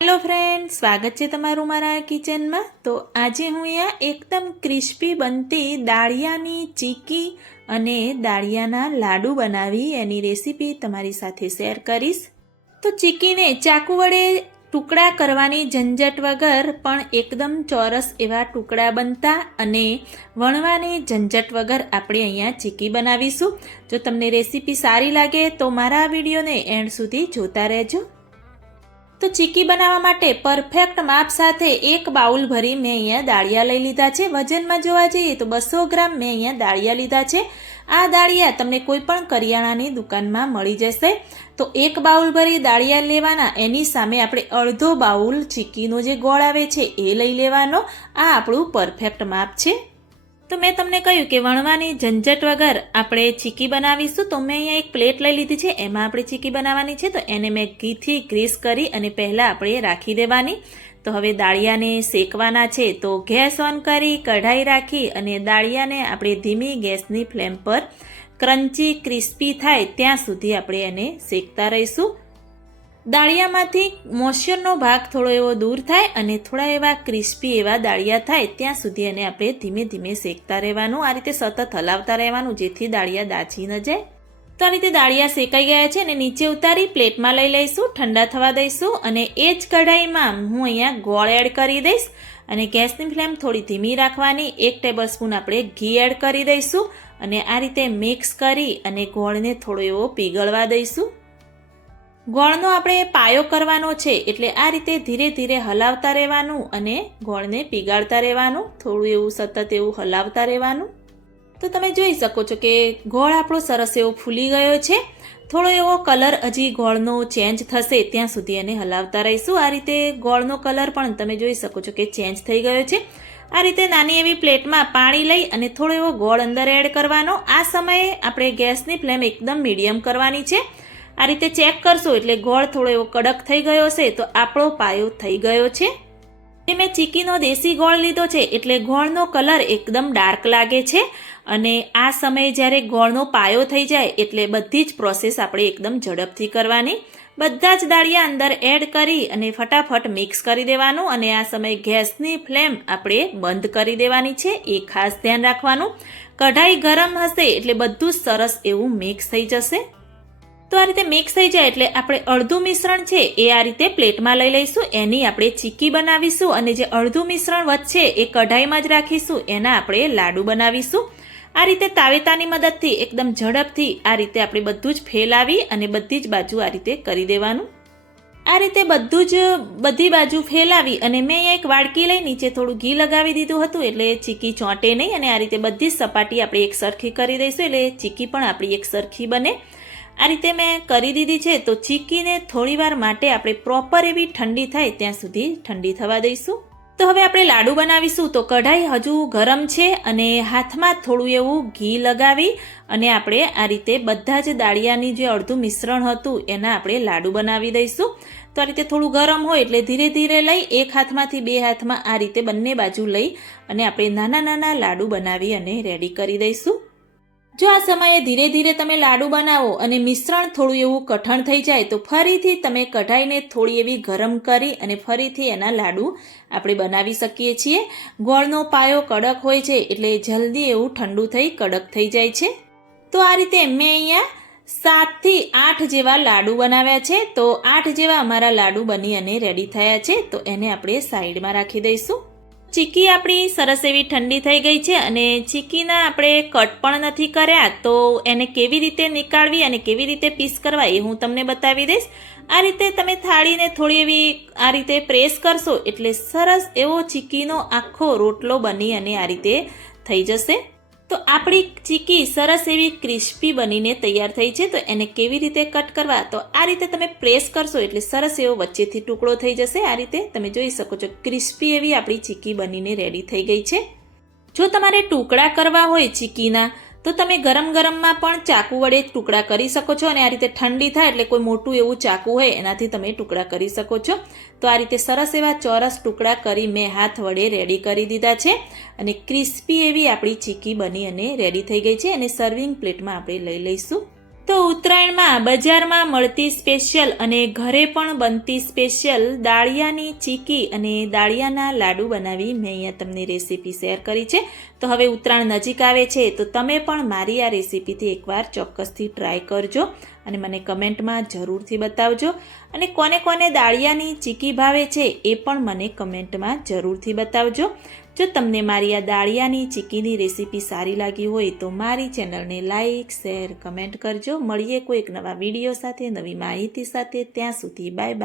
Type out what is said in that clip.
Hello friend, સ્વાગત છે તમારું મારા કિચનમાં। તો આજે હું અહીંયા એકદમ ક્રિસ્પી બનતી દાળિયાની ચીકી અને દાળિયાના લાડુ બનાવી એની રેસીપી તમારી સાથે શેર કરીશ। તો ચીકીને ચાકુ વડે ટુકડા કરવાની ઝંઝટ વગર પણ એકદમ ચોરસ એવા ટુકડા બનતા અને વણવાની ઝંઝટ વગર આપણે અહીંયા ચીકી બનાવીશું। જો તમને રેસીપી સારી લાગે તો મારા વિડીયોને એન્ડ સુધી જોતા રહેજો। તો ચીકી બનાવવા માટે પરફેક્ટ માપ સાથે એક બાઉલ ભરી મેં અહીંયા દાળિયા લઈ લીધા છે। વજનમાં જોવા જઈએ તો 200 ગ્રામ મેં અહીંયા દાળિયા લીધા છે। આ દાળિયા તમને કોઈ પણ કરિયાણાની દુકાનમાં મળી જશે। તો એક બાઉલ ભરી દાળિયા લેવાના, એની સામે આપણે અડધો બાઉલ ચીકીનો જે ગોળ આવે છે એ લઈ લેવાનો। આ આપણું પરફેક્ટ માપ છે। તો મેં તમને કહ્યું કે વણવાની ઝંઝટ વગર આપણે ચીકી બનાવીશું। તો મેં અહીંયા એક પ્લેટ લઈ લીધી છે, એમાં આપણે ચીકી બનાવવાની છે। તો એને મેં ઘીથી ગ્રીસ કરી અને પહેલાં આપણે રાખી દેવાની। તો હવે દાળિયાને શેકવાના છે। તો ગેસ ઓન કરી કઢાઈ રાખી અને દાળિયાને આપણે ધીમી ગેસની ફ્લેમ પર ક્રન્ચી ક્રિસ્પી થાય ત્યાં સુધી આપણે એને શેકતા રહીશું। દાળિયામાંથી મોઇશ્ચરનો ભાગ થોડો એવો દૂર થાય અને થોડા એવા ક્રિસ્પી એવા દાળિયા થાય ત્યાં સુધી એને આપણે ધીમે ધીમે શેકતા રહેવાનું। આ રીતે સતત હલાવતા રહેવાનું જેથી દાળિયા દાજી ન જાય। તો આ રીતે દાળિયા શેકાઈ ગયા છે અને નીચે ઉતારી પ્લેટમાં લઈ લઈશું, ઠંડા થવા દઈશું। અને એ જ કઢાઈમાં હું અહીંયા ગોળ એડ કરી દઈશ અને ગેસની ફ્લેમ થોડી ધીમી રાખવાની। 1 ટેબલસ્પૂન આપણે ઘી એડ કરી દઈશું અને આ રીતે મિક્સ કરી અને ગોળને થોડો એવો પીગળવા દઈશું। ગોળનો આપણે પાયો કરવાનો છે એટલે આ રીતે ધીરે ધીરે હલાવતા રહેવાનું અને ગોળને પીગાળતા રહેવાનું, થોડું એવું સતત એવું હલાવતા રહેવાનું। તો તમે જોઈ શકો છો કે ગોળ આપણો સરસ એવો ફૂલી ગયો છે। થોડો એવો કલર હજી ગોળનો ચેન્જ થશે ત્યાં સુધી એને હલાવતા રહીશું। આ રીતે ગોળનો કલર પણ તમે જોઈ શકો છો કે ચેન્જ થઈ ગયો છે। આ રીતે નાની એવી પ્લેટમાં પાણી લઈ અને થોડો એવો ગોળ અંદર એડ કરવાનો। આ સમયે આપણે ગેસની ફ્લેમ એકદમ મીડિયમ કરવાની છે। આ રીતે ચેક કરશો એટલે ગોળ થોડો એવો કડક થઈ ગયો હશે તો આપણો પાયો થઈ ગયો છે। મેં ચીકીનો દેશી ગોળ લીધો છે એટલે ગોળનો કલર એકદમ ડાર્ક લાગે છે અને આ સમયે જ્યારે ગોળનો પાયો થઈ જાય એટલે બધી જ પ્રોસેસ આપણે એકદમ ઝડપથી કરવાની। બધા જ દાળિયા અંદર એડ કરી અને ફટાફટ મિક્સ કરી દેવાનું અને આ સમયે ગેસની ફ્લેમ આપણે બંધ કરી દેવાની છે, એ ખાસ ધ્યાન રાખવાનું। કઢાઈ ગરમ હશે એટલે બધું જ સરસ એવું મિક્સ થઈ જશે। તો આ રીતે મિક્સ થઈ જાય એટલે આપણે અડધું મિશ્રણ છે એ આ રીતે પ્લેટમાં લઈ લઈશું, એની આપણે ચીકી બનાવીશું અને જે અડધું મિશ્રણ વચ્ચે એ કઢાઈમાં જ રાખીશું, એના આપણે લાડુ બનાવીશું। આ રીતે તાવેતાની મદદથી એકદમ ઝડપથી આ રીતે આપણે બધું જ ફેલાવી અને બધી જ બાજુ આ રીતે કરી દેવાનું। આ રીતે બધી બાજુ ફેલાવી અને મેં અહીંયા એક વાડકી લઈ નીચે થોડું ઘી લગાવી દીધું હતું એટલે ચીકી ચોંટે નહીં અને આ રીતે બધી જ સપાટી આપણે એક સરખી કરી દઈશું એટલે ચીકી પણ આપણી એક સરખી બને। આ રીતે મેં કરી દીધી છે। તો ચીકીને થોડીવાર માટે આપણે પ્રોપર એવી ઠંડી થાય ત્યાં સુધી ઠંડી થવા દઈશું। તો હવે આપણે લાડુ બનાવીશું। તો કઢાઈ હજુ ગરમ છે અને હાથમાં થોડું એવું ઘી લગાવી અને આપણે આ રીતે બધા જ દાળિયાની જે અડધું મિશ્રણ હતું એના આપણે લાડુ બનાવી દઈશું। તો આ રીતે થોડું ગરમ હોય એટલે ધીરે ધીરે લઈ એક હાથમાંથી બે હાથમાં આ રીતે બંને બાજુ લઈ અને આપણે નાના નાના લાડુ બનાવી અને રેડી કરી દઈશું। જો આ સમયે ધીરે ધીરે તમે લાડુ બનાવો અને મિશ્રણ થોડું એવું કઠણ થઈ જાય તો ફરીથી તમે કઢાઈને થોડી એવી ગરમ કરી અને ફરીથી એના લાડુ આપણે બનાવી શકીએ છીએ। ગોળનો પાયો કડક હોય છે એટલે જલ્દી એવું ઠંડુ થઈ કડક થઈ જાય છે। તો આ રીતે મેં અહીંયા 7 થી 8 જેવા લાડુ બનાવ્યા છે। તો 8 જેવા અમારા લાડુ બની અને રેડી થયા છે। તો એને આપણે સાઈડમાં રાખી દઈશું। ચીકી આપણી સરસ એવી ઠંડી થઈ ગઈ છે અને ચીકીના આપણે કટ પણ નથી કર્યા, તો એને કેવી રીતે નીકાળવી અને કેવી રીતે પીસ કરવા એ હું તમને બતાવી દઈશ। આ રીતે તમે થાળીને થોડી એવી આ રીતે પ્રેસ કરશો એટલે સરસ એવો ચીકીનો આખો રોટલો બની અને આ રીતે થઈ જશે। તો આપણી ચીકી સરસ એવી ક્રિસ્પી બનીને તૈયાર થઈ છે। તો એને કેવી રીતે કટ કરવા, તો આ રીતે તમે પ્રેસ કરશો એટલે સરસ એવો વચ્ચેથી ટુકડો થઈ જશે। આ રીતે તમે જોઈ શકો છો ક્રિસ્પી એવી આપણી ચીકી બનીને રેડી થઈ ગઈ છે। જો તમારે ટુકડા કરવા હોય ચીકીના તો તમે ગરમ ગરમમાં પણ ચાકુ વડે ટુકડા કરી શકો છો અને આ રીતે ઠંડી થાય એટલે કોઈ મોટું એવું ચાકુ હોય એનાથી તમે ટુકડા કરી શકો છો। તો આ રીતે સરસ એવા ચોરસ ટુકડા કરી મેં હાથ વડે રેડી કરી દીધા છે અને ક્રિસ્પી એવી આપણી ચીકી બની અને રેડી થઈ ગઈ છે અને સર્વિંગ પ્લેટમાં આપણે લઈ લઈશું। તો ઉત્તરાયણમાં બજારમાં મળતી સ્પેશિયલ અને ઘરે પણ બનતી સ્પેશિયલ દાળિયાની ચીકી અને દાળિયાના લાડુ બનાવી મેં અહીંયા તમને રેસીપી શેર કરી છે. તો હવે ઉત્તરાયણ નજીક આવે છે તો તમે પણ મારી આ રેસીપીથી એકવાર ચોક્કસથી ટ્રાય કરજો અને મને કમેન્ટમાં જરૂરથી બતાવજો. અને કોને કોને દાળિયાની ચીકી ભાવે છે એ પણ મને કમેન્ટમાં જરૂરથી બતાવજો. જો તમને મારી આ દાળિયાની ચીકીની રેસીપી સારી લાગી હોય તો મારી ચેનલને લાઈક, શેર, કમેન્ટ કરજો. મળીએ કોઈક નવા વિડીયો સાથે, નવી માહિતી સાથે. ત્યાં સુધી બાય બાય.